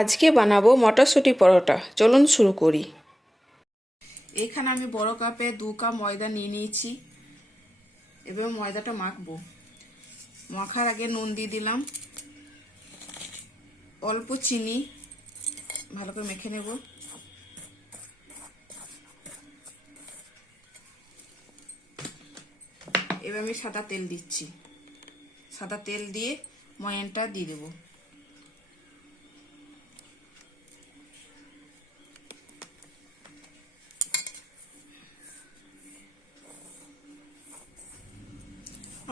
আজকে বানাবো মটরশুঁটি পরোটা। চলুন শুরু করি। এখানে আমি বড় কাপে 2 কাপ ময়দা নিয়ে নিয়েছি। এবার ময়দাটা মাখবো। মাখার আগে নুন দিয়ে দিলাম, অল্প চিনি, ভালো করে মেখে নেব। এবার আমি সাদা তেল দিচ্ছি। সাদা তেল দিয়ে ময়ানটা দিয়ে দেবো।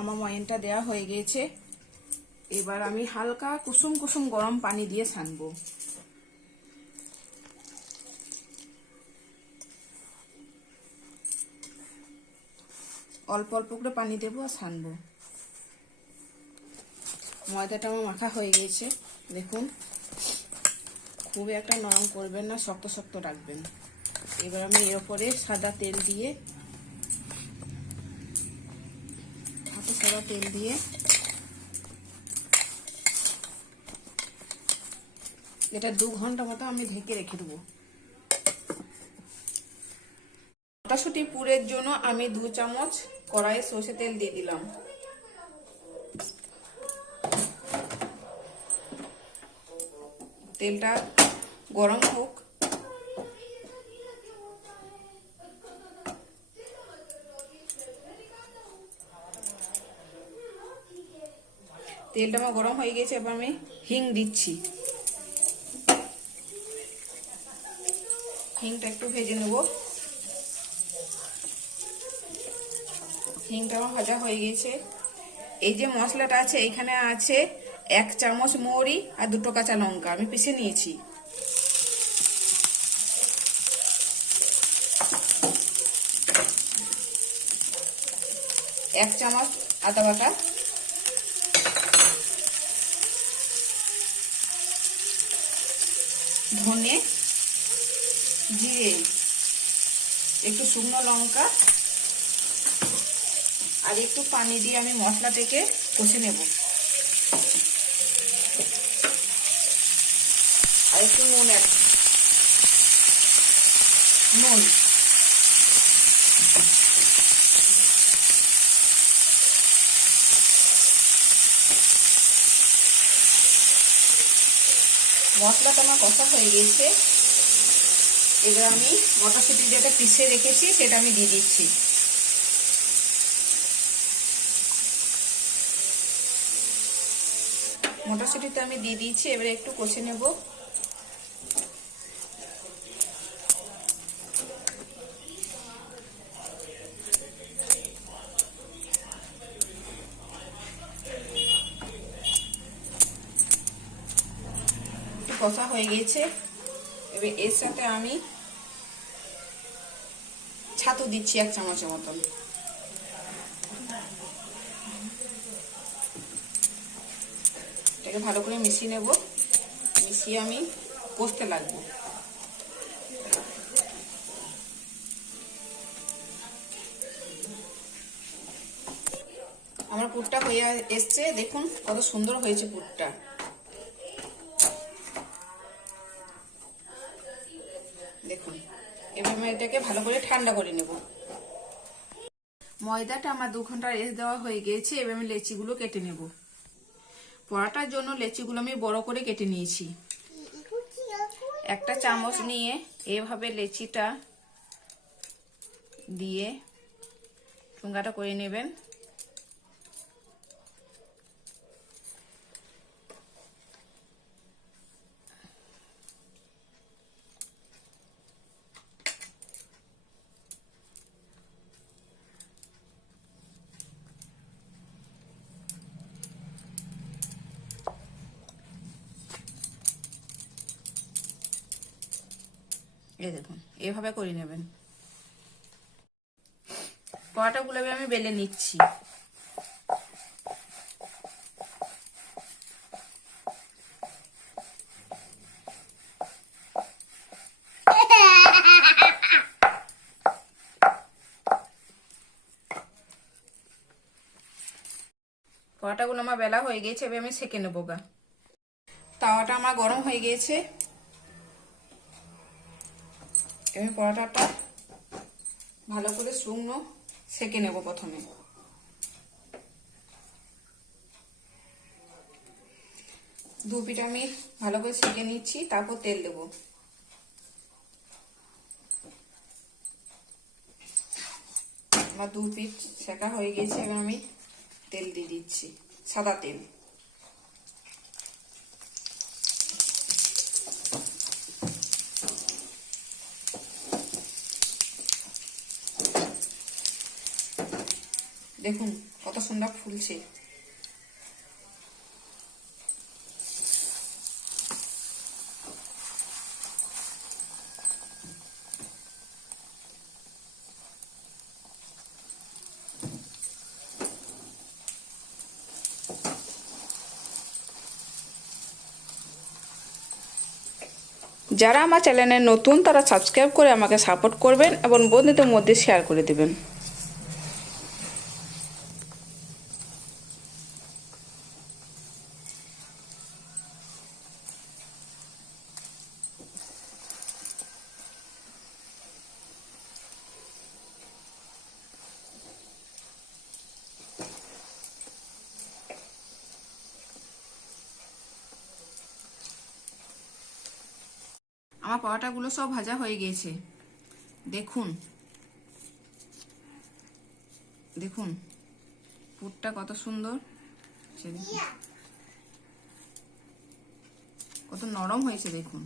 আমার ময়ানটা দেওয়া হয়ে গেছে। এবার আমি হালকা কুসুম কুসুম গরম পানি দিয়ে ছানবো। অল্প অল্প করে পানি দেবো আর ছানবো। ময়দাটা আমার মাখা হয়ে গেছে, দেখুন। খুব একটা নরম করবেন না, শক্ত শক্ত রাখবেন। এবার আমি এর উপরে সাদা তেল দিয়ে এটা 2 ঘন্টা মতো আমি ঢেকে রেখে দেবো। মটরশুঁটি পুরের জন্য আমি 2 চামচ কড়াইয়ে সরষে তেল দিয়ে দিলাম। তেলটা গরম হোক। তেলটা আমার গরম হয়ে গেছে। এবার আমি হিং দিচ্ছি। হিংটা একটু ভেজে নেব। হিংটা আমার ভাজা হয়ে গেছে। এই যে মশলাটা আছে, এখানে আছে 1 চামচ মৌরি আর 2 কাঁচা লঙ্কা আমি পিষে নিয়েছি। এক চামচ আদা বাটা, ধনে, জিরে, একটু শুকনো লঙ্কা আর একটু পানি দিয়ে আমি মশলাটাকে কষে নেব। আর একটু নুন মশলাটা আমার কষা হয়ে গেছে। এবার আমি মটরশুঁটি যেটা পিষে রেখেছি সেটা আমি দিয়ে দিচ্ছি। মটরশুঁটিতে আমি দিয়ে দিয়েছি। এবারে একটু কষে নেব। কষা হয়ে গেছে। এবার এর সাথে আমি ছাতু দিচ্ছি 1 চামচের মতন। এটাকে ভালো করে মিশিয়ে নেব। মিশিয়ে আমি কষতে লাগবো। আমার পুরটা হয়ে এসছে, দেখুন কত সুন্দর হয়েছে পুরটা। দেখুন, এবার আমি এটাকে ভালো করে ঠান্ডা করে নেব। ময়দাটা আমার 2 ঘন্টা রেস্ট দেওয়া হয়ে গেছে। এবার আমি লেচিগুলো কেটে নেব। পরোটার জন্য লেচিগুলো আমি বড় করে কেটে নিয়েছি। একটা চামচ নিয়ে এভাবে লেচিটা দিয়ে ঠুঙ্গাটা করে নেবেন। এই দেখুন, এভাবে করে নেবেন। পরোটাগুলো আমি বেলে নিচ্ছি। পরোটাগুলো আমার বেলা হয়ে গেছে। এবার আমি সেঁকে নেবো গা। তাওয়াটা আমার গরম হয়ে গিয়েছে। এবার পরোটাটা ভালো করে শুকনো সেঁকে নেব। প্রথমে দু পিঠ আমি ভালো করে সেঁকে নিচ্ছি, তারপর তেল দেব। আমার দু পিঠ সেঁকা হয়ে গেছে, এবার আমি তেল দিয়ে দিচ্ছি, সাদা তেল। দেখুন কত সুন্দর ফুলছে। যারা আমার চ্যানেলে নতুন তারা সাবস্ক্রাইব করে আমাকে সাপোর্ট করবেন এবং বন্ধুদের মধ্যে শেয়ার করে দেবেন। আমার পরোটাগুলো সব ভাজা হয়ে গিয়েছে। দেখুন দেখুন পুরটা কত সুন্দর, কত নরম হয়েছে। দেখুন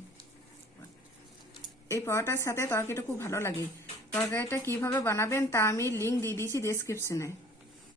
এই পরোটার সাথে তরকারিটা খুব ভালো লাগে। তরকারিটা কিভাবে বানাবেন তা আমি লিংক দিয়ে দিয়েছি ডেসক্রিপশনে।